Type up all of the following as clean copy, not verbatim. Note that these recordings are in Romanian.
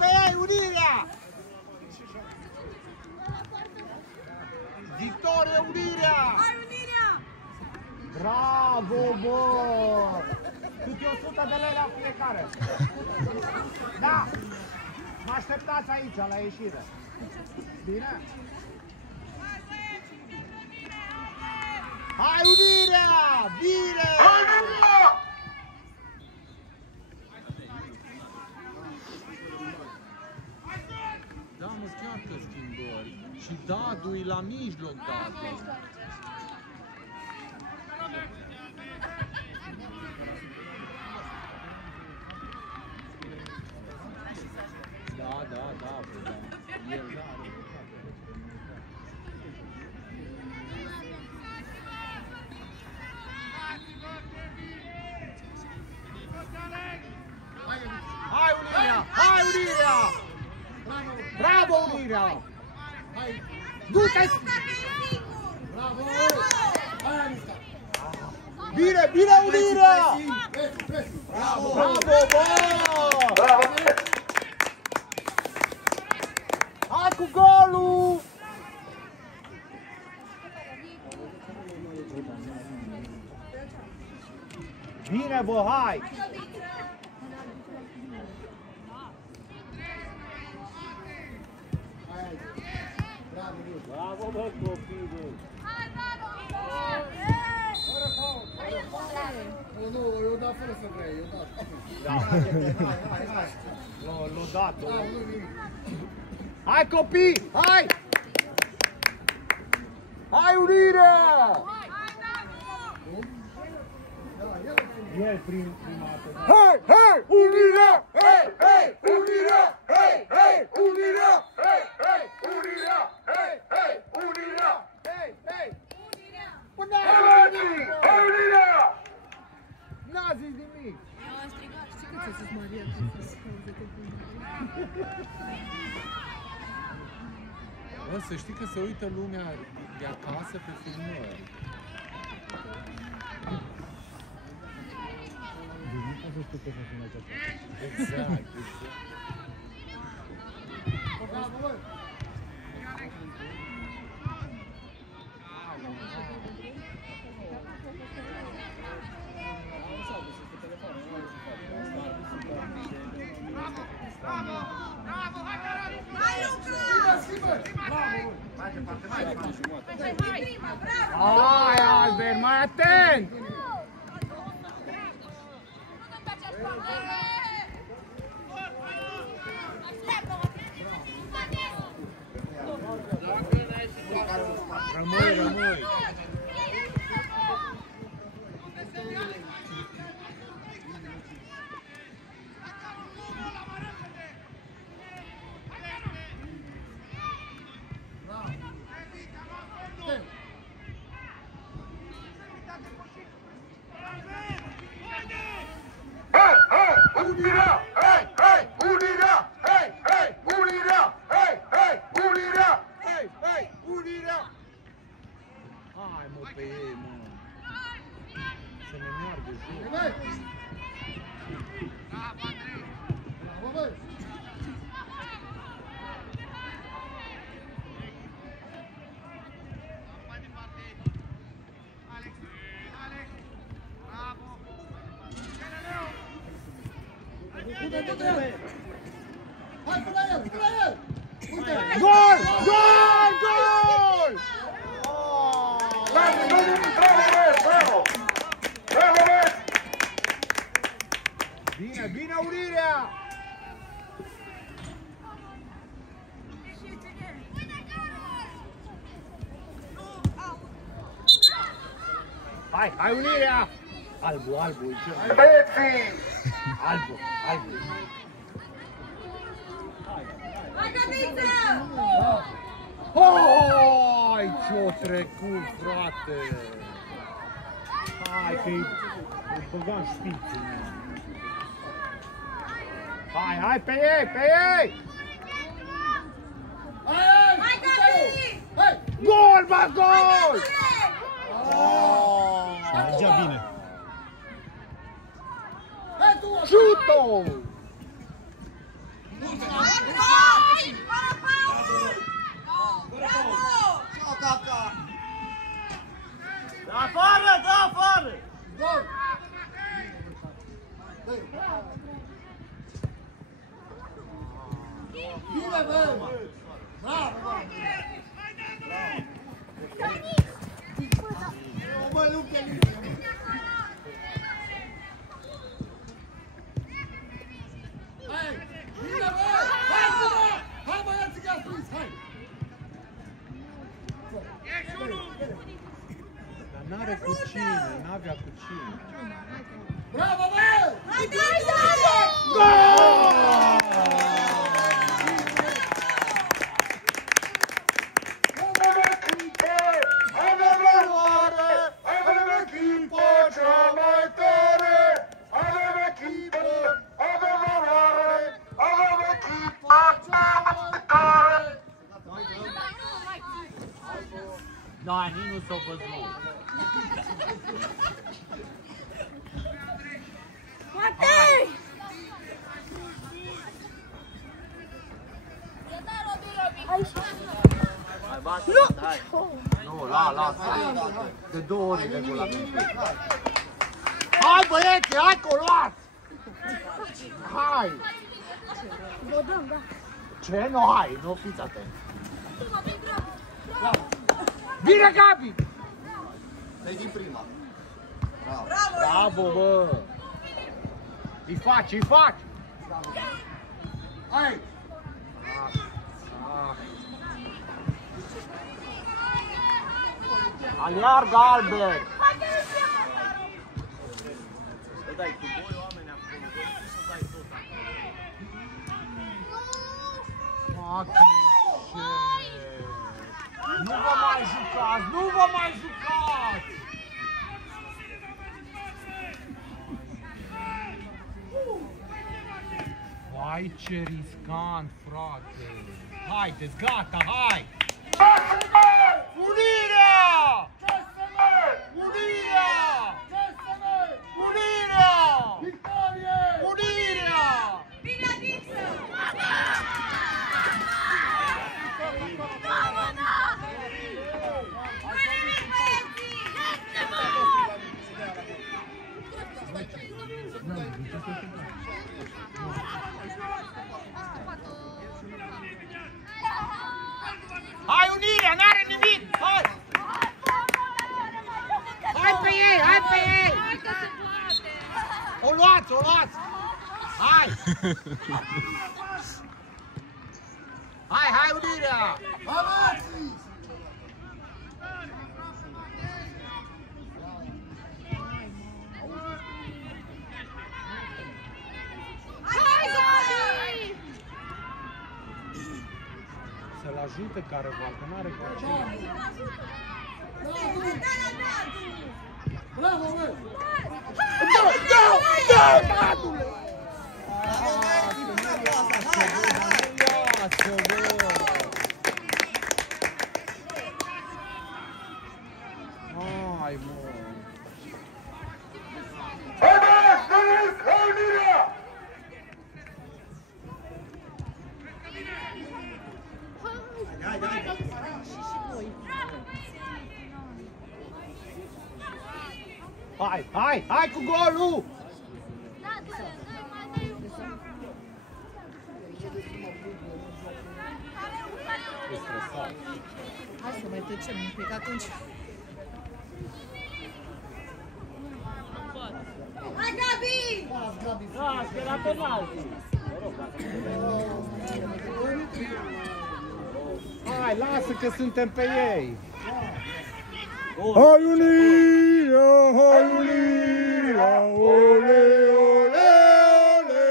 pe ei, Unirea! Victorie, Unirea! Hai, Unirea! Bravo, bă! Câte 100 de lei la fiecare. Da! Mă așteptați aici, la ieșire. Bine? Hai, Unirea! Bine! Hai, Unirea! Da, mă, chiar că schimbări. Și Dadu-i la mijloc, Dadu. Da, păi da. El da, are dreptate. Hai, Unirea! Hai, Unirea! Bravo, Unirea! Du-te! Bravo! Hai, Anișca! Bine, bine, Unirea! Bravo! Bravo, bă! Bravo! Hai cu golul! Bine, bă, hai! Bravo, bă, copii, bă! Nu, eu dat fără să vrei, eu dat. Da. Hai. L-a dat. Hai, copii! Hai! Hai, Unirea! El prima dată. Hei, hei, Unirea! Hei, hei, Unirea! Hei, hei, Unirea! Hei, hei, Unirea! Hei, hei, Unirea! Hei, hei! Până Hei, Unirea! N-a zis nimic! Eu am strigat, știi cât ți-a zis Maria? Bă, să știi că se uită lumea de acasă pe filmări. Nu pot să știu că să filmezi acolo. Exact. Bravo, bă! Hai, Albert, mai atent! Rămâi. Unirea! Hei, hei, Unirea! Hei, hei, Unirea! Hei, hei, Unirea! Hei, hei, Unirea! Hai, mă, pe ei, mă. Să ne meargă joc. Bravo, bă! Hai până la el! Uite! Gol! Gol! Gol! Bine, bine, Unirea! Hai, hai, Unirea! Albu, e cel mai... Albu. Hai, Daviță! Hai, ce-o trecut, frate! Hai, că-i băgam șpițul. Hai, pe ei! Hai, David! Gol, bă, gol! Mergea bine. Șuto! Hai, Afară, dă afară! Gol! Bine, bă! Bravo, bă! Bă, nu pe mine! Hai! Bine, bă! Hai, bă! Hai, băieții, că-ați prins! Hai! Dar n-are cu cine, n-avea cu cine. Bravo, bă! Hai, dai! Avem echipă cea mai tare! Avem echipă! Avem valoare! Avem echipă cea mai tare! Da, nici nu s-o văzut. Matei! Hai, bate, hai. Nu, lasă. De 2 ori regulament. Hai, băieți, hai că o luați! Hai! Vă dăm, da. Ce? Nu, hai, nu fiți atenți. Bine, Gabi! Dai din prima. Bravo, bă! Îi faci, îi faci! Hai! Aleargă, Albert! Să dai cu 2 oameni acolo, să dai tot acolo. Nu vă mai jucați, nu vă mai jucați! Vai, ce riscant, frate! Haideți, gata, hai! Unirea! Unirea! Unirea! Victorie! Unirea! Bine, Adiță! Hai, Unirea, n-are nimic! Hai! Hai pe ei, hai pe ei! Hai că se poate! O luați, o luați! Hai! Hai, hai, Unirea! Avați! Hai, Gabi! Să-l ajute careva, că n-are cu cine. Bravo, bă! Lasă, bă! Hai, mă! Hai, bă! Stăniți! Hai, Unirea! Hai, hai, hai cu golul! Hai să mai trecem un pic atunci. Hai, Gabi! Da, că era penalti. Hai, lasă că suntem pe ei. Hai, Unirea! Hai, Unirea! Ole, ole, ole!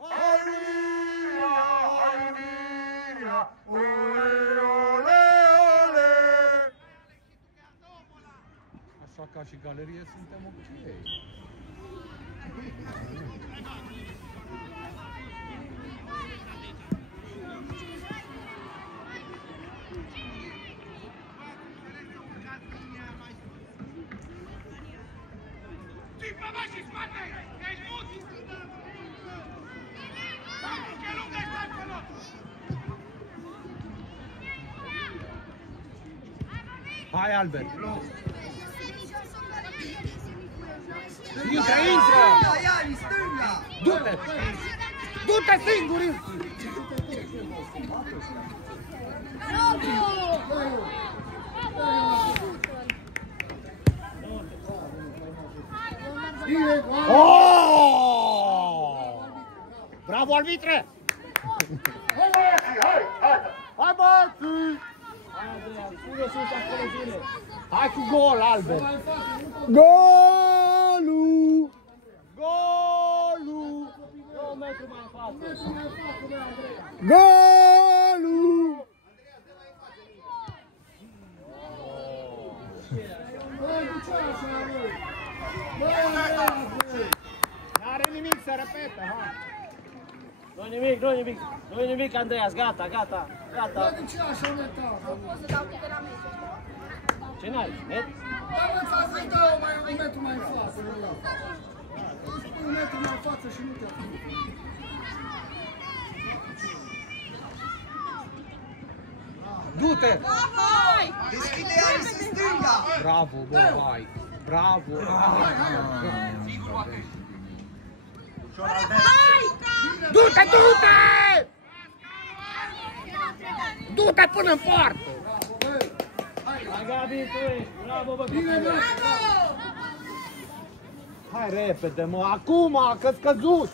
Hai, Unirea! Hai, Unirea! Ole, ole, ole! Așa ca și galerie suntem ok. Hai, Albert! Du-te singur! Oh! Bravo, arbitre! Hai, băieții, hai, hai! Hai, băieții! Hai cu gol, Albert! Golul! Golul! Golul! N-are nimic să repete, hai! Nu-i nimic, nu-i nimic, nu-i nimic, Andreas, gata, gata, gata. De ce așa meta? Ce n-ai, net? Dar mă fac să-i dau un metru mai în față. Îți spui un metru mai în față și nu te apuc. Du-te! Hai! Deschide iar în stânga! Bravo, bă, vai! Bravo! Du-te, du-te! Du-te până în poartă! Hai, Gabi, tu ești, bravo, bă, Bine, bă! Hai repede, mă, acum, că-ți căzut!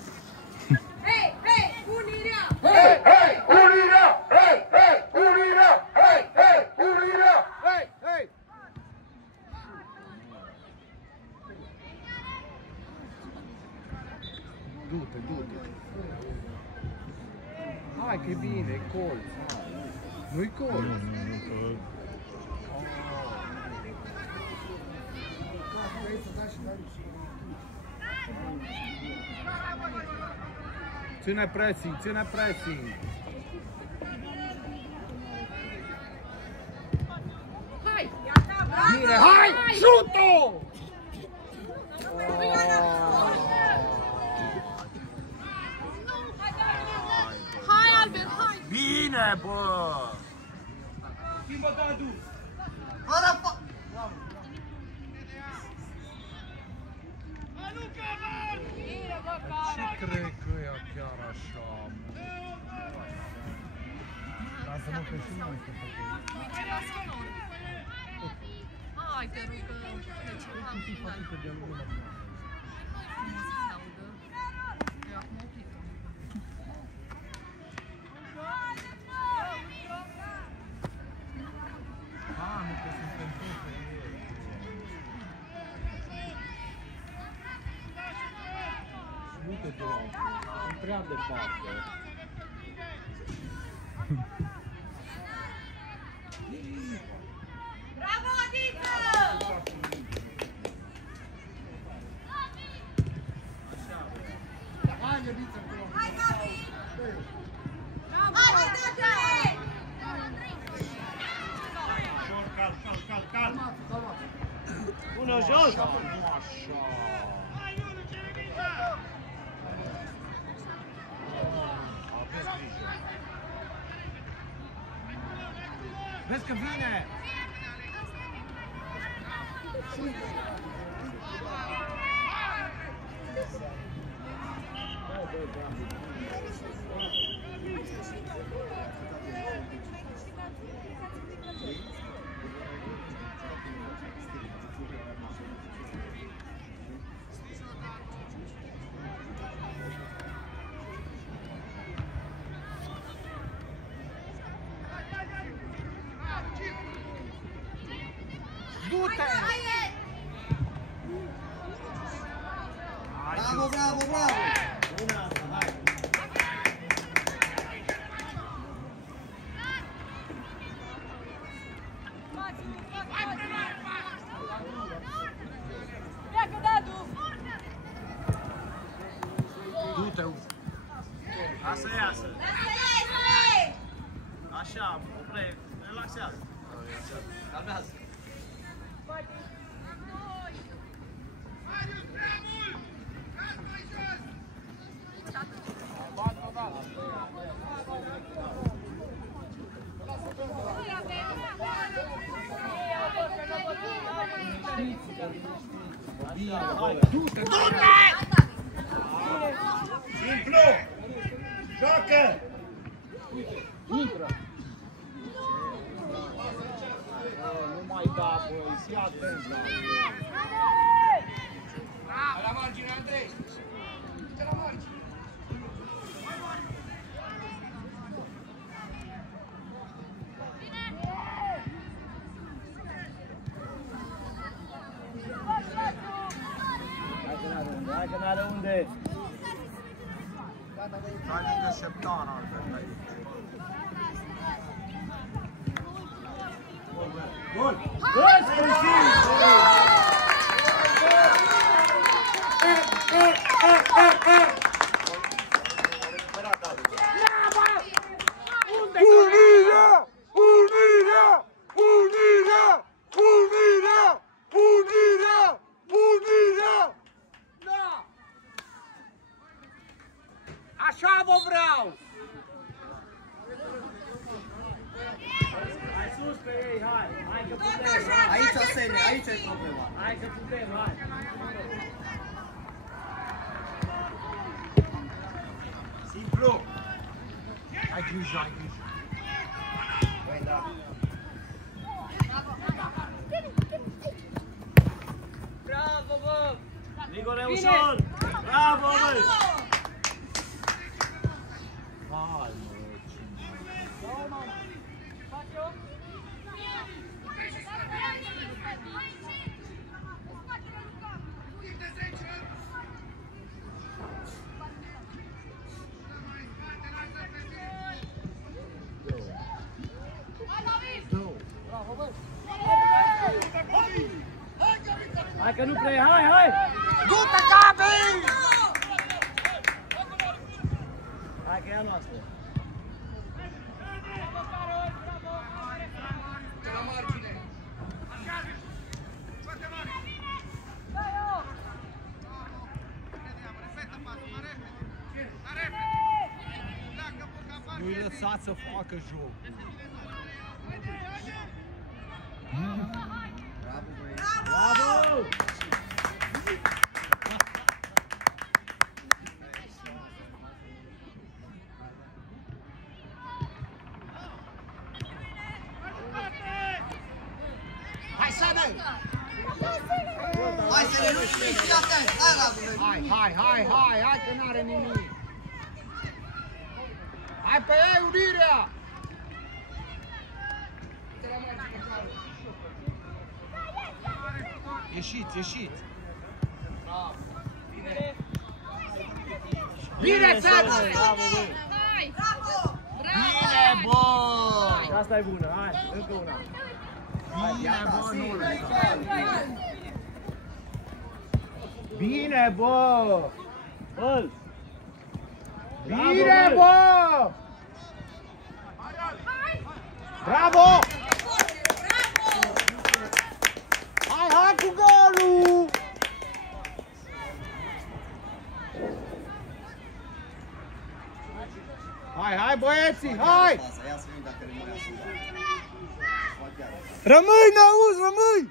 Hei, hei, unirea! Hei, hei, unirea! Hei, hei, unirea! Hei, hei, unirea! Hei, hei! Du-te, du-te! Hai că e bine, e colț! Nu-i colț! Ține pressing, ține pressing! Hai! Bine, hai! Șut-o! Hai, Albert, hai! Bine, bă! Fără fa... Bine, bă, Ce cred că e chiar așa, mă? Ca să nu fie și noi să facem. Hai, te rugăm, de ceva în final. Nu se audă. Eu acum oprit-o. Nu că suntem toți pe ei. Du-te, Doamne, e prea departe. Bravo, Adică! Hai, iubiță, acolo. Hai, Gabi! Hai, Gabi! Bună, jos! Vezi că vine! Du-te! Bravo, bravo, bravo! Du-te! Lasă iasă! Așa, opre, relaxează. Calmează. Du-te! Du-te! Simplu! Joacă! Intră! Nu mai da, băi, fii atent la La margine, Andrei! Uite la margine! Hai că n-are unde! Hai de deșteptan, Albert, aici. Gol! În sfârșit! Unirea! Unirea! Unirea! Unirea! Unirea! Unirea! Da! Așa vă vreau! Hai sus pe ei, hai! Hai că putem! Hai, Aici, Sene, aici e problema. hai că putem, hai! Simplu! Ai grijă, ai grijă. Băi, da. Bravo, bă! Igor, ușor! Bravo, băi! Hai, mă, Hai că nu prea, hai, hai! du-te, Gabi! Hai că e a noastră! La margine! Nu-i lăsați să facă joc. Bravo, băi. Bravo! Hai, Sene! Hai, Sene, nu știi, fii atent. Hai, Radu, Hai, hai, hai, hai, hai că n-are nimic. Hai pe ei, Unirea! Ieșiți, ieșiți! Bine, Sene! Bravo, băi! Bravo! Bine, bă! Și asta e bună, hai, încă una! Bine, bă, nu Bine, bă! Băl! Bine, bă! Bravo! Hai, hai cu golul! Hai, hai, băieții, hai! Ia să vedem dacă rămâne asupra. Rămâi, n-auzi, rămâi!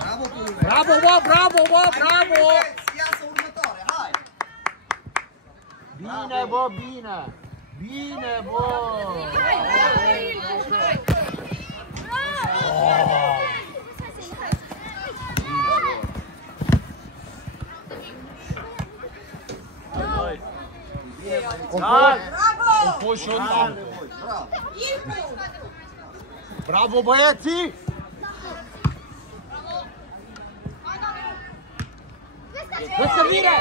Bravo, Pulme. Bravo, bă, bravo, bă, bravo! Iasă următoare, hai! Bine, bă, bine! Bine, bă! Hai, hai! Hai! Am fost și eu tam. Bravo! Bravo, băieții! Vezi că vine!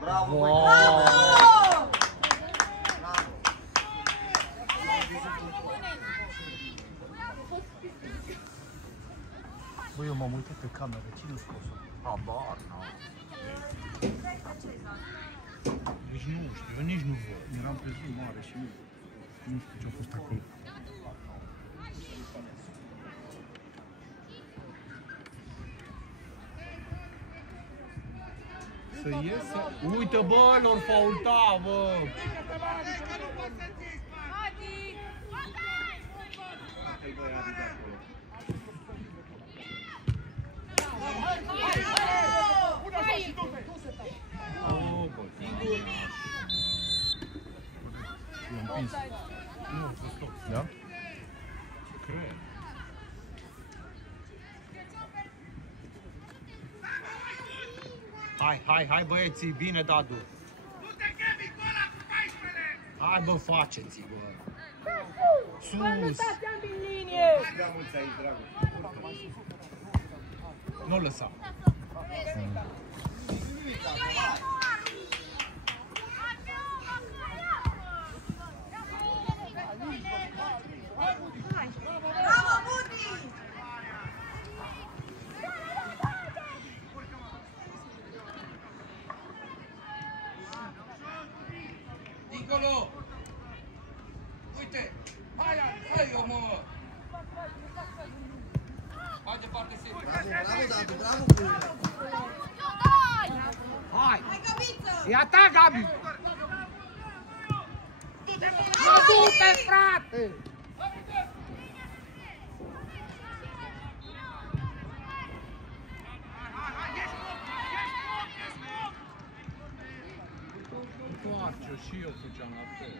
Bravo, băi! Băi, eu m-am uitat pe cameră, cine-a scos-o? Habar, n-am. Deci nu știu, eu nici nu văd. Eram pe zi mare și nu știu ce a fost acolo. Să iese. Uite, bă, lor faulta, bă. Da? Cred. Hai băieții, bine Dadu. Hai bă, faceți-i bă. Sus. Nu lăsa. Dincolo! Uite! Hai eu, mă! Hai departe, Siri! Bravo, Dadu, bravo! Hai! Ia ta, Gabi! Du-te, frate! Întoarce-o și eu făceam la fel.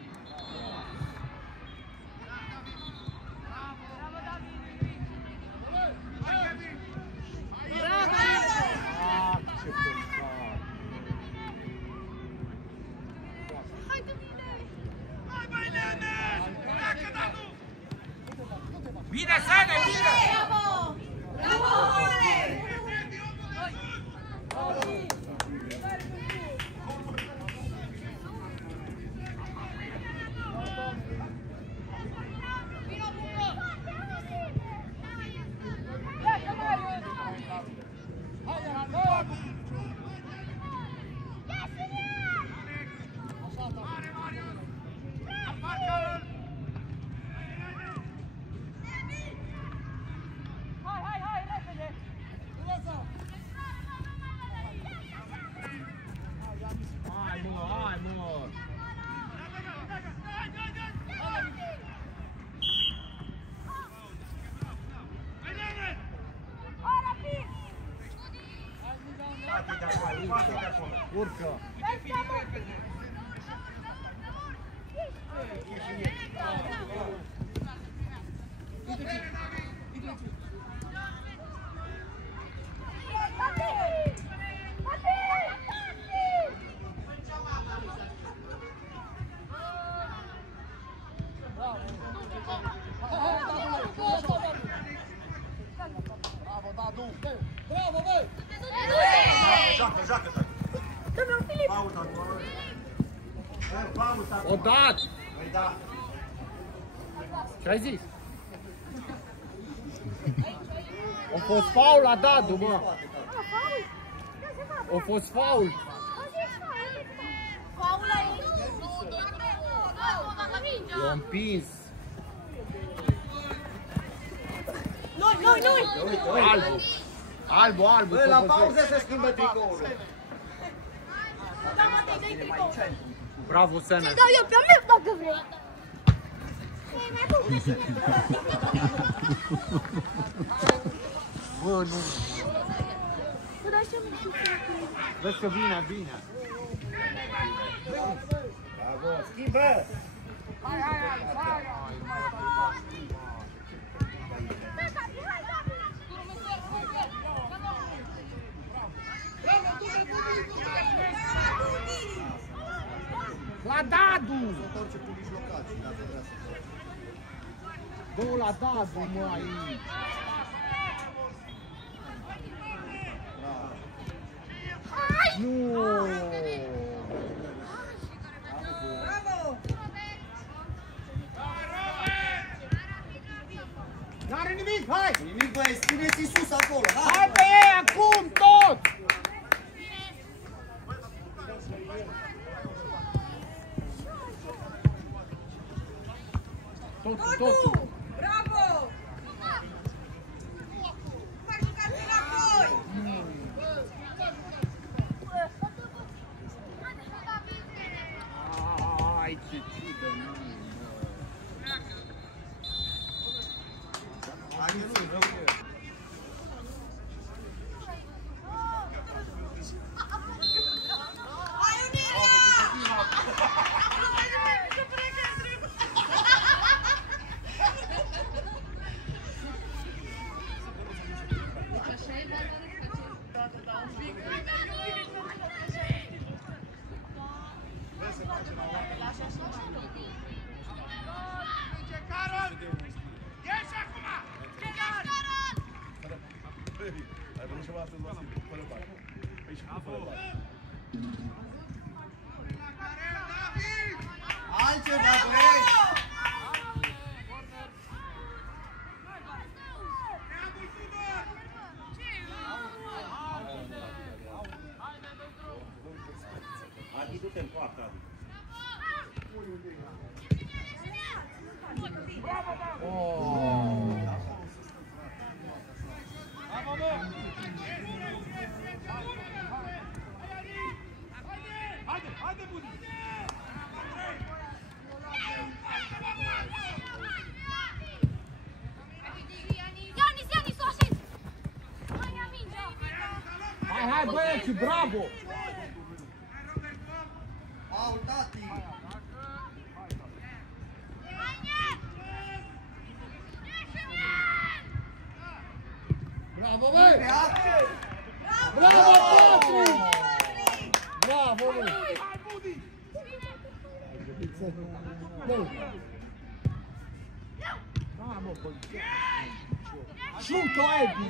Ce păcat! Bine, Sene, bine! Urcă! Bravo, băi! Joacă, Pauza. O dat! Păi da. Ce-ai zis? A fost faul la Dadu, mă! A fost faul! I-a împins! Albu! Băi, la pauză se schimbă tricoul. Bravo, Sene! Dau eu pe-a meu dacă vrei. Bă, nu! Bă, dar ce-mi Vezi că vine! Bravo, schimbă! Hai! La Dadu! Întoarce pe mijlocații, dacă vrea să facă. Dă-o la Dadu, mă, aici! Nu! N-are nimic, hai! Nimic, băi, țineți-i sus acolo, hai! Hai pe ei, acum, tot! Totul! Bravo! Mai jucați înapoi! Altceva, băieți! Adi, du-te în poartă, Adi. Hai, băieți, bravo! Au, tati! Bravo, băi! Bravo, Bravo, Patrick! Bravo, băi! Bravo, băi! Șută, Edi!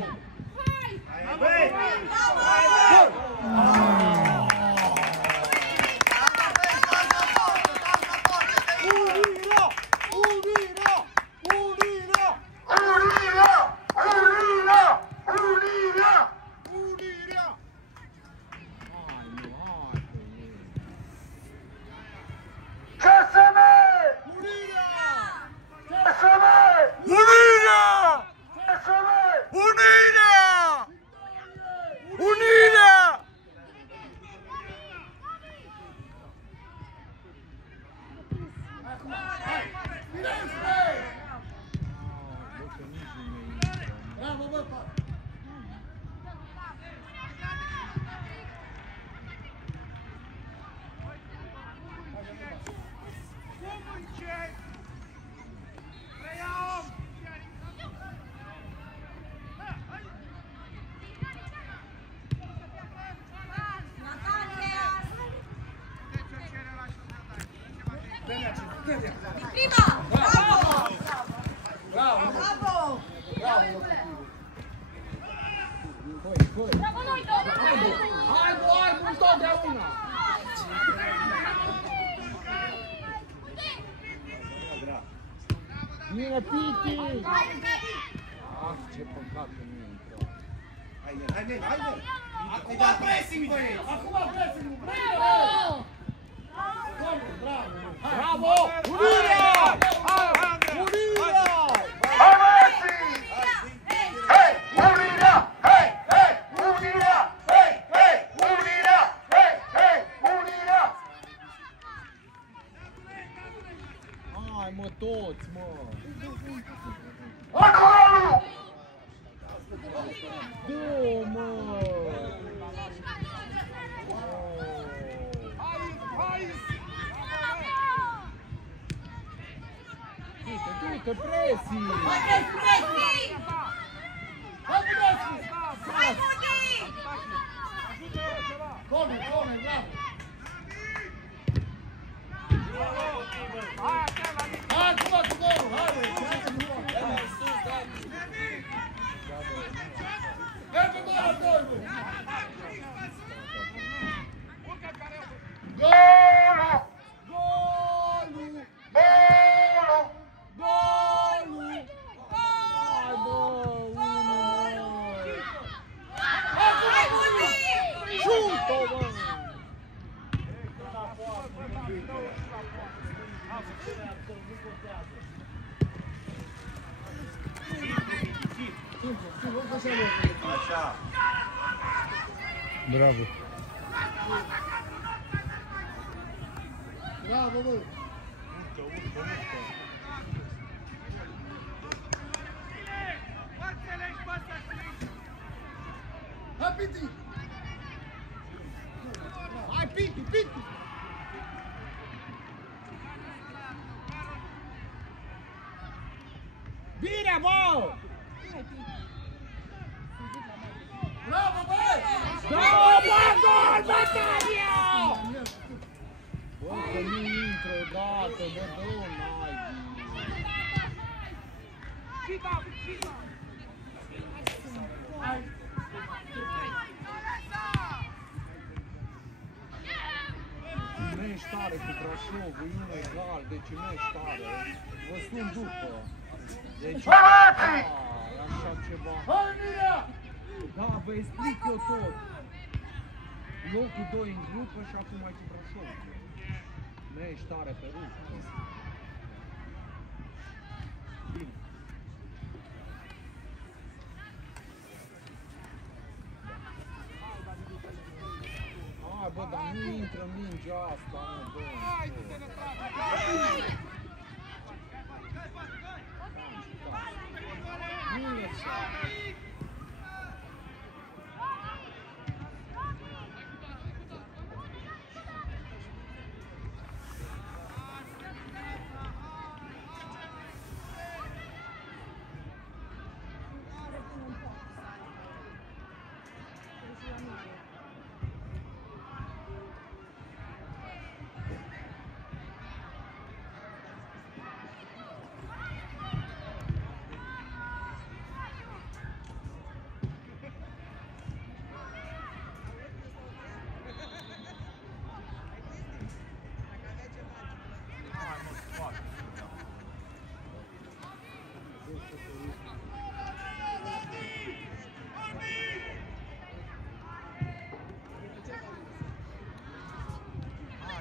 Prima! Bravo! Bravo! Bravo! Bravo noi doi! Hai, bun totdeauna! Bine, Piti! Ah, ce păcat că nu intră. Haide! Acum pressing, băieți! Acum pressing! Bravo! Bravo! Unirea! Unirea! Hai, băieți! Hei, Unirea! Hei, Unirea! Hei, Unirea! Hei, Unirea! Hai, mă, toți, mă! Anul! Du, mă! Du-te, presi! Hai, Presi! Hai, presi! Hai, Mudi! Come, bravo! Hai, acum cu golul! Hai, băi! Merge golul, golul! Golul! Golul! Golul! Golul! Hai, bă! Hai, Mudi! Șută, bă! Așa! Bravo! Bravo, bă! Forțele! Hai, Piti! Hai, Piti, Piti! Bine, bă! Bravo, băi! Da, bă, gol, Batalia! Bă, că nu intră odată, bă, dă-o, n-ai. Nu ești tare cu Brașovul, e un egal, deci nu ești tare. Vă sun după. Deci, așa ceva. Hai, Mirea! Da, vă explic eu tot. Locul 2 în grupă și acum mai cu Brașov. Nu ești tare pe rup. Bine. Hai, bă, dar nu intră mingea asta, mă, bă. Nu e așa.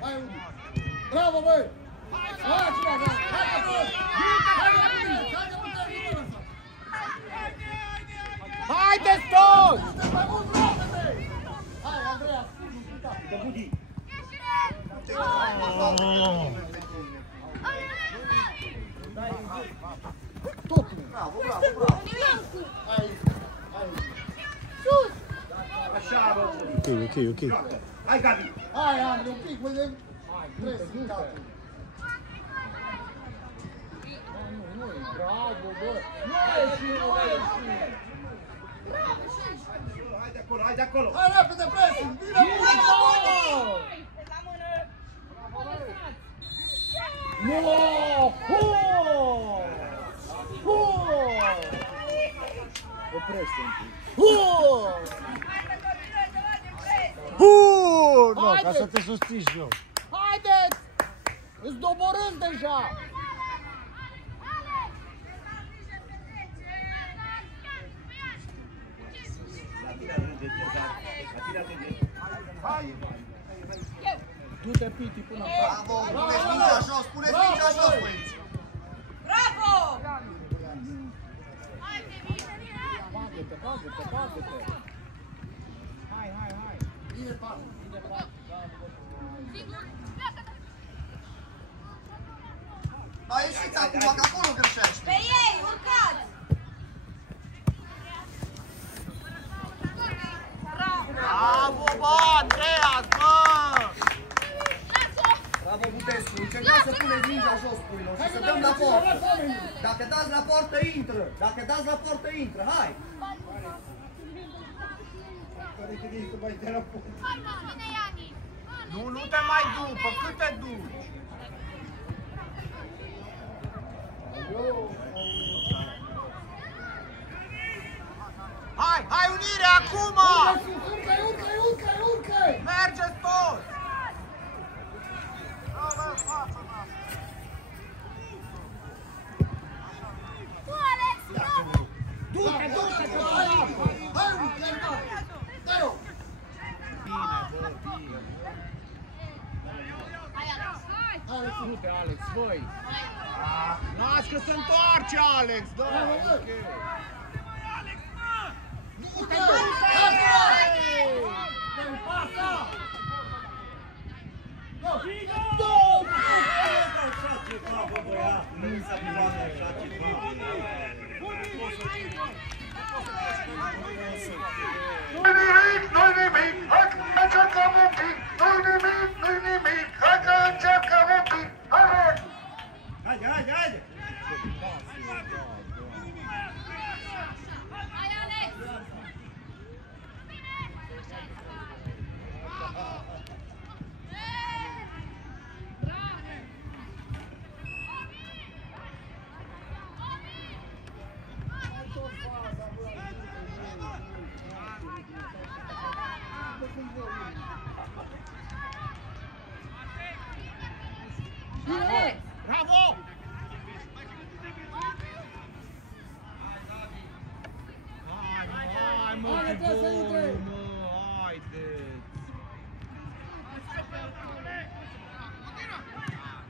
Hai, Udi! Bravo, băi! Hai, cineva! Hai, că pot! Hai, că puteți! Hai, că puteți! Haideți toți! Sunteți mai mult, bravo, băi! Hai, Andreea, nu uitați! Dă Budi. Totul! Bravo, bravo, bravo. Hai, hai! Așa, bă, Budi. Ok. Joacă. Hai, Gabi. Hai, Andrei, un pic, vedem! Presi, gata! Bravo, bă! Nu ieși, nu ieși! Hai de acolo, hai de acolo. Hai, repede, presi! Vine, Bravo! La mână! Nu! Hu! Hu! Oprește un pic. Hu! Bun! Mă, ca Haideți! să te susții și eu. Haideți! Îți doborâți deja! La tine ajunge, la tine ajunge. Hai. Du-te, Piti, până acasă. Bravo, puneți mingea jos, puneți mingea jos, băieți. Bravo! Bagă-te, bagă-te, bagă-te! Hai, hai, hai! Bine, pas! Dar ieșiți acum, că acolo greșești. Pe ei, urcați! Bravo, bă, Andreas, bă! Bravo, Butescu, încercați să puneți mingea jos, puilor, și să dăm la portă. Dacă dați la portă, intră. Dacă dați la portă, intră. Hai! Nu te mai duci, pe cât te duci? Hai, unire, acum! Urcă-i! Mergeți toți! Du-te, du-te, că Hai, dai-o! Hai, Du-te, Alex, voi! Las că se întoarce, Alex! Da, ok! du-te! Pasa! Nu s-a mirat așa ceva. Unire! care trebuie să intre! Mă, haideți!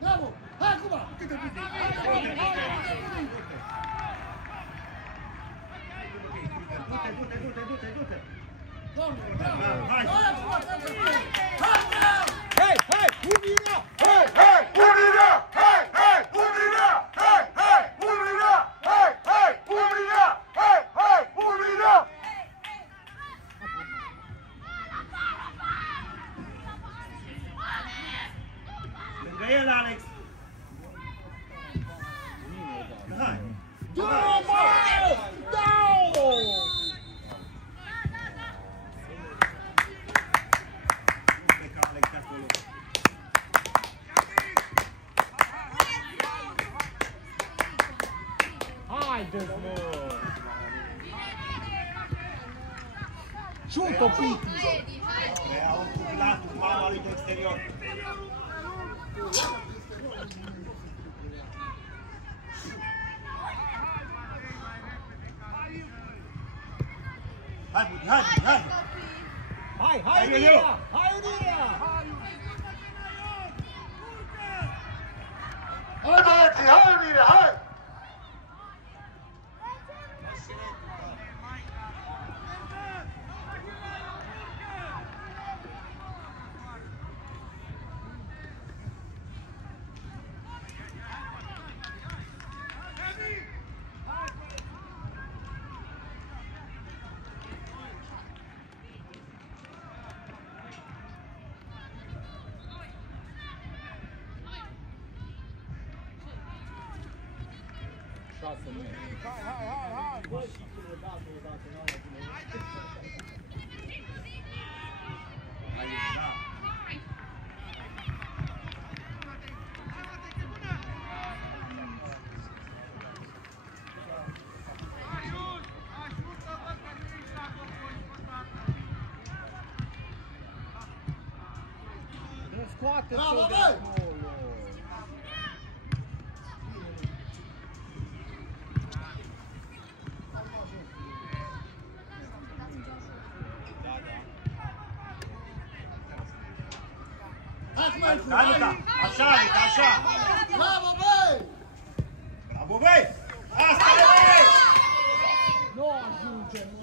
Bravo! Hai acum! Câte puțin! Hai, Du-te! Doamne, bravo! Hai acum! Hai, bravo! Hei, hei, unirea! Hey, hey, unirea! Hey, hey, unirea! Hey, hey, unirea! Hey, hey, unirea! Hey, hey, unirea! Lângă el, Alex! Hai! Da, mă! Da! Pleca Alex de acolo. Haideți, mă! Ciută, Piti! Prea ocuplat cu mama lui de exterior. Hai, Budi, hai, Budi, hai! Hai, hai, Hai, Unirea! Iuliu! Hai, Unirea! Hai, băieții, hai, unirea, hai! Șase metri. Scoate-ți-o Bravo, de băi! acolo! Hai acum ai Hai, Luca! Așa, Luca, așa! Bravo, băi! Bravo, băi! Asta e, băi! Nu ajunge, mă!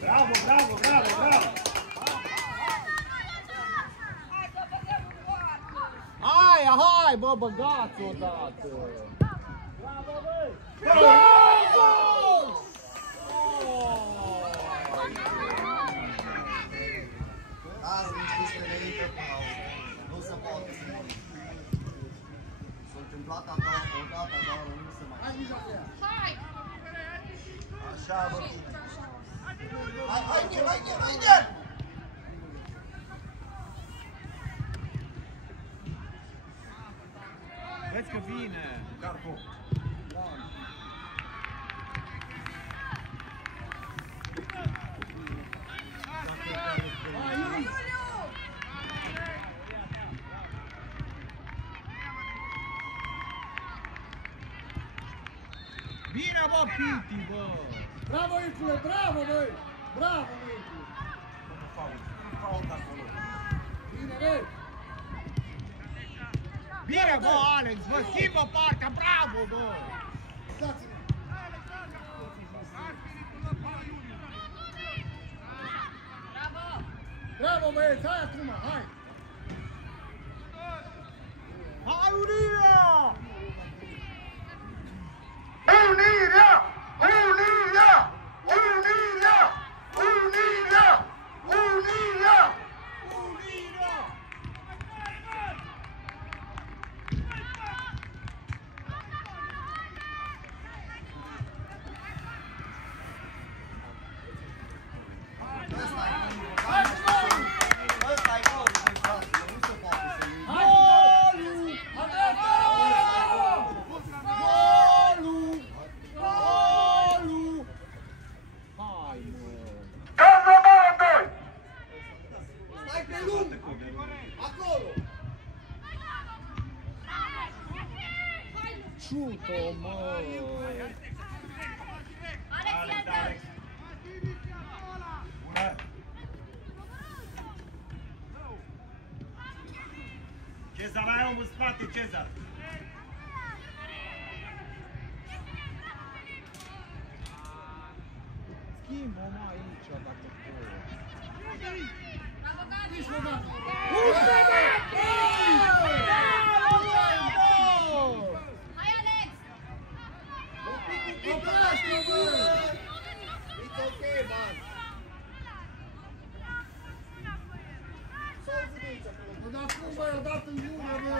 Bravo, bravo, bravo, bravo! Hai, hai, bă, băgați odată! Bravo! Arbitrii se intră pauză. Nu se poate să mori. S-a întâmplat a doua dată, dar nu se mai... Hai grijă de ea! Așa, bă. Hai, Ghel! Vezi că vine! Carpo. Bine, bă, Piti, bă! Bravo, Icule, bravo, băi! Bravo, băi, Icule! Fault acolo. Bine, băi! Bine, bă, Alex, bă, schimbă partea, bravo, bă! Dați-mă! Bravo, băieți, hai acum, hai! Hai, Unirea! Unirea! Unirea! Unirea! Unirea! Unirea! Unirea! Ăsta e golul, nu se poate să iei. Hai! Golul! Golul! Golul! Hai, mă! Gază bandoi! Stai pe lung! Acolo! Ciută, mă! Alex, ia-te! Cezar, ai omul în spate, Cezar. Schimbă-mă aici, dacă poți. Nici o dată. Hai, Alex! Oprește-o, bă! It's okay, man. Să-l zidiți acolo. Dar cum bă, i-a dat în gură, bă?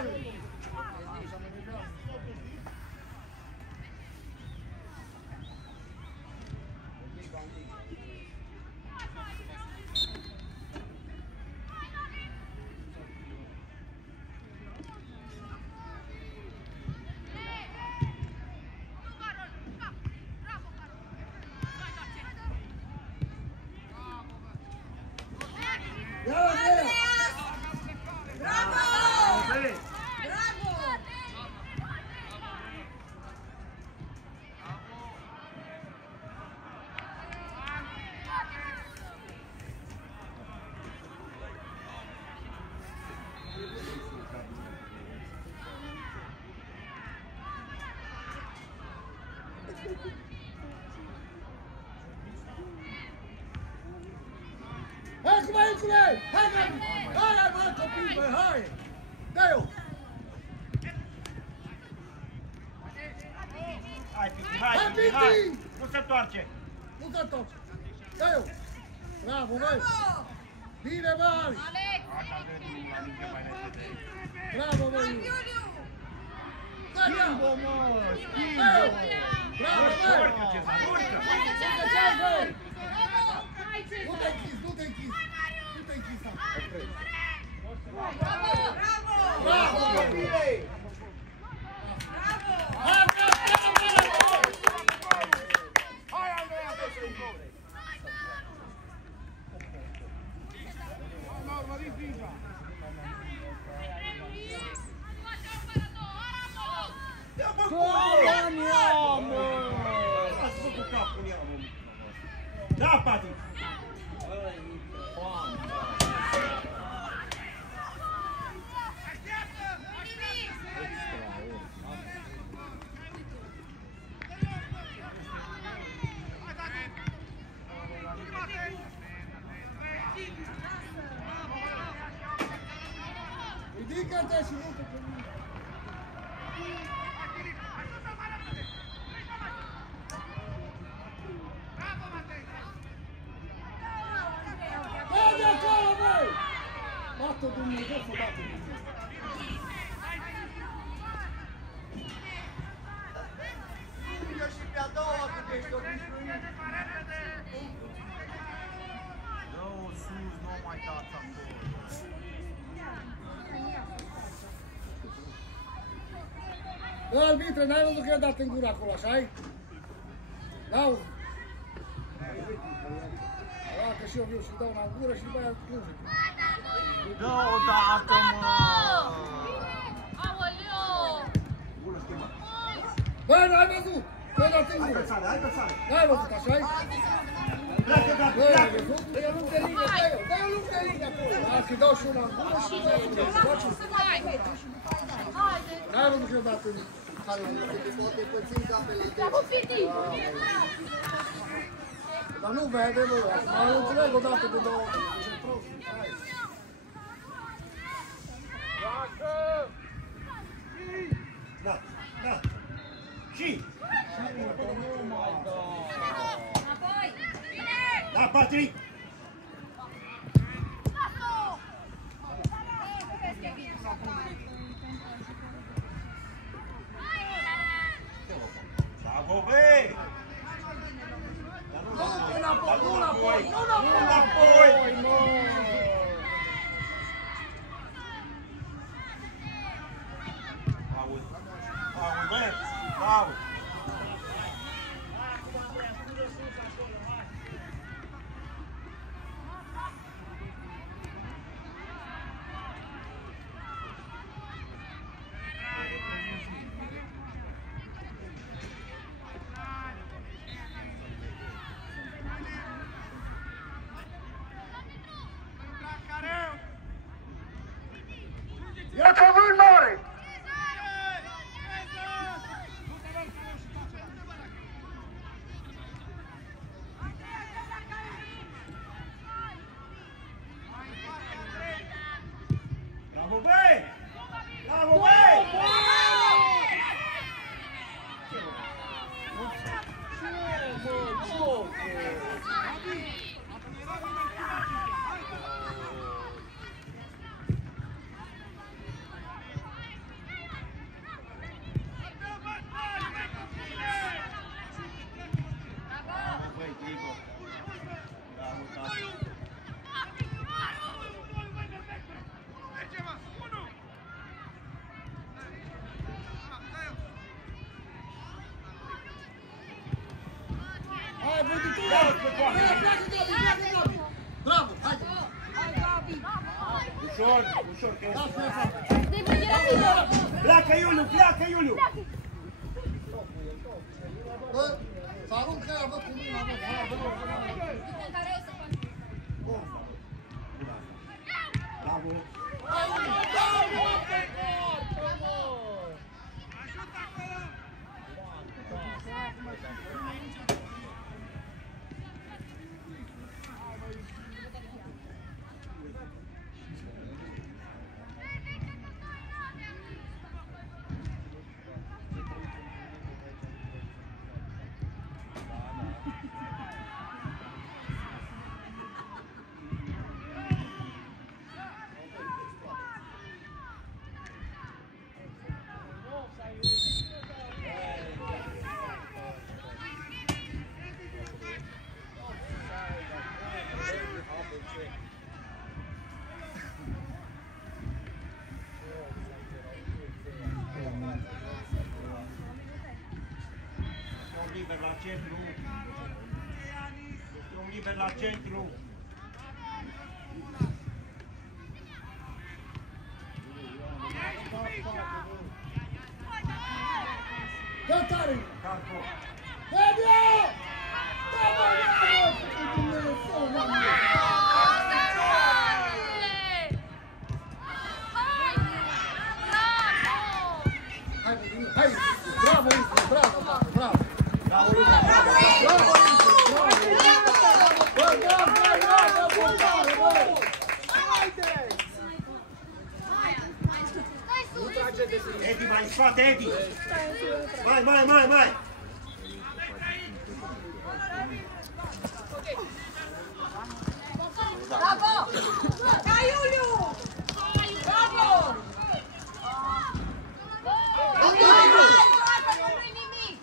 Hai, cum ai, Nicule! Hai, Gabi! Hai, bă, copii, bă, hai! Dă-i-o! Hai, Piti, hai, Hai, Piti, hai! Piti! Nu se întoarce! Nu te întorci! Dă-i-o! Bravo, băi! Bine, băi! Alex! Așa dă drumul la minge mai repede. Bravo, băi! Iuliu! Dă-i-o! Schimbă-mă, schimbă! Dă-i-o! Bravo, băi! Urcă, Cezar, urcă! Uite ce ai, băi! Nu te închizi, nu te închizi! Nu te închizi, da! Bravo! Bravo! Bravo, băi! Bine! Bravo! Hai, bravo, bravo! Hai, Andreea, dă-și-l gol! Ia, bă, Toma, neamă! Ați făcut cap în ea, mă. Da, Pati! Ridică-te și nu te permite! Bă, de acolo, băi! Bată Dumnezeu să bată Dumnezeu! Strângă și pe a doua, că ești obișnuit. Dă-o sus, nu mai dați acolo. Bă, arbitre, n-ai văzut că i-a dat în gură acolo, așa-i? N-auzi? Dacă și eu viu și dau una în gură și după aia plânge. Dă odată, mă! Bă, n-ai văzut? Că i-a dat în Hai, gură. Bățane, hai, Bățane! N-ai văzut, așa-i? Pleacă, Gabi, Bă, ai pleacă! văzut? E lung de ligă, dă-i-o, dă-i-o lung de ligă acolo. Dacă-i dau și una în gură și dă-i în gură. N-ai văzut că i-a dat în Poate pățim ca pe la Dar nu vede, bă, acum nu înțeleg odată de două ori. Ce prost, hai. Da, da! Și! Nu mai da! Da, Patrick! Bravo, băi! Nu înapoi, nu înapoi, nu Nu înapoi! înapoi! Auzi, auzi, băieți, auzi! Pleacă, Gabi! Bravo, haide! Ușor, ușor, că Pleacă Iuliu, pleacă Iuliu! Bă, să arunc aia, bă, cu mâna, bă, Bravo! liber la centru. Este un liber la centru. Dă tare! Carpo. Dă-mi-o! Dă-mi-o! Dumnezeu, Doamne! Hai, bravo, Isu, bravo, bravo, bravo! Bravo, Isu, bravo! Bravo, Isu, bravo! Bă, bravo, bravo, haide! Edi, mai în spate, Edi! Mai! Bravo! Da, Iuliu! Bravo! Nu-i nimic!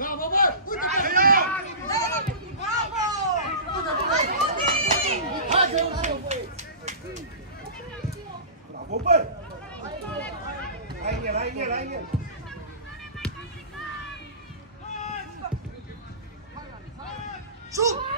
Bravo, bă! Uite! Bravo! Haide, uite, băieți! Bravo, bă! Hai în el! Șut!